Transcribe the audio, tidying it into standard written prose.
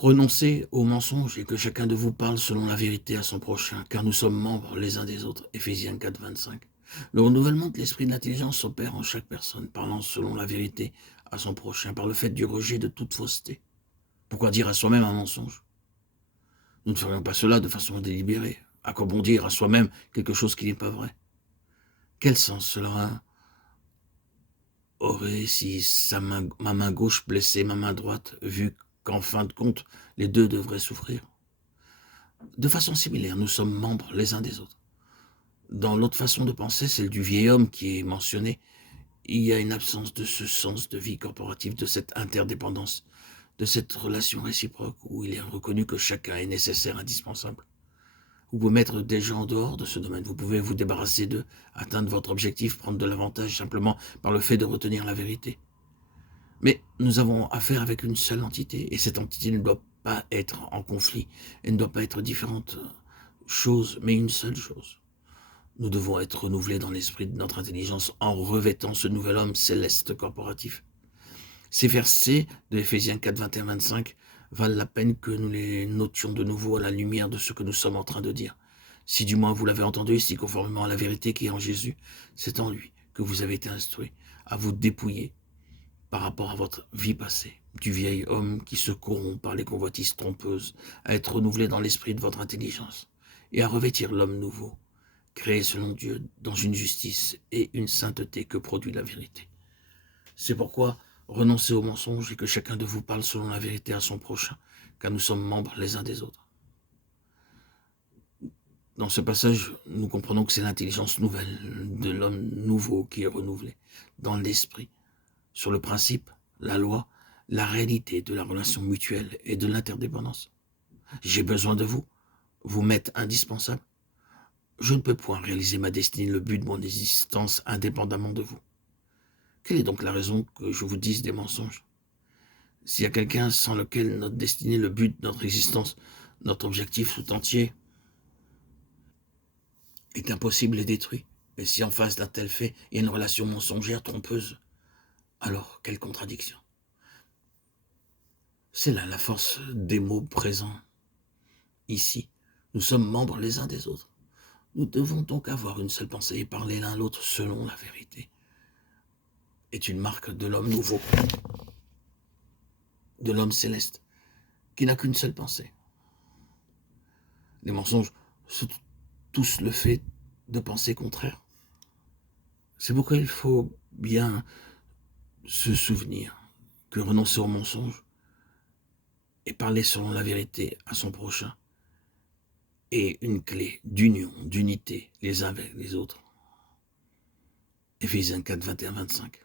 Renoncez aux mensonges et que chacun de vous parle selon la vérité à son prochain, car nous sommes membres les uns des autres. Éphésiens 4, 25. Le renouvellement de l'esprit de l'intelligence s'opère en chaque personne, parlant selon la vérité à son prochain, par le fait du rejet de toute fausseté. Pourquoi dire à soi-même un mensonge? Nous ne ferions pas cela de façon délibérée. À quoi bon dire à soi-même quelque chose qui n'est pas vrai? Quel sens cela aurait si ma main gauche blessait ma main droite, vu qu'en fin de compte, les deux devraient souffrir? De façon similaire, nous sommes membres les uns des autres. Dans l'autre façon de penser, celle du vieil homme qui est mentionnée, il y a une absence de ce sens de vie corporative, de cette interdépendance, de cette relation réciproque où il est reconnu que chacun est nécessaire, indispensable. Vous pouvez mettre des gens en dehors de ce domaine, vous pouvez vous débarrasser d'eux, atteindre votre objectif, prendre de l'avantage simplement par le fait de retenir la vérité. Mais nous avons affaire avec une seule entité, et cette entité ne doit pas être en conflit, elle ne doit pas être différentes choses, mais une seule chose. Nous devons être renouvelés dans l'esprit de notre intelligence en revêtant ce nouvel homme céleste corporatif. Ces versets de Éphésiens 4, 21, 25 valent la peine que nous les notions de nouveau à la lumière de ce que nous sommes en train de dire. Si du moins vous l'avez entendu, si conformément à la vérité qui est en Jésus, c'est en lui que vous avez été instruits à vous dépouiller par rapport à votre vie passée, du vieil homme qui se corrompt par les convoitises trompeuses, à être renouvelé dans l'esprit de votre intelligence et à revêtir l'homme nouveau, créé selon Dieu dans une justice et une sainteté que produit la vérité. C'est pourquoi renoncez aux mensonges et que chacun de vous parle selon la vérité à son prochain, car nous sommes membres les uns des autres. Dans ce passage, nous comprenons que c'est l'intelligence nouvelle de l'homme nouveau qui est renouvelée dans l'esprit, sur le principe, la loi, la réalité de la relation mutuelle et de l'interdépendance. J'ai besoin de vous, vous m'êtes indispensable. Je ne peux point réaliser ma destinée, le but de mon existence, indépendamment de vous. Quelle est donc la raison que je vous dise des mensonges? S'il y a quelqu'un sans lequel notre destinée, le but de notre existence, notre objectif tout entier est impossible et détruit, et si en face d'un tel fait, il y a une relation mensongère, trompeuse, alors quelle contradiction? C'est là la force des mots présents ici. Nous sommes membres les uns des autres. Nous devons donc avoir une seule pensée et parler l'un l'autre selon la vérité. Est une marque de l'homme nouveau, de l'homme céleste, qui n'a qu'une seule pensée. Les mensonges sont tous le fait de pensées contraires. C'est pourquoi il faut bien se souvenir que renoncer au mensonge et parler selon la vérité à son prochain est une clé d'union, d'unité les uns avec les autres. Éphésiens 4, 21, 25.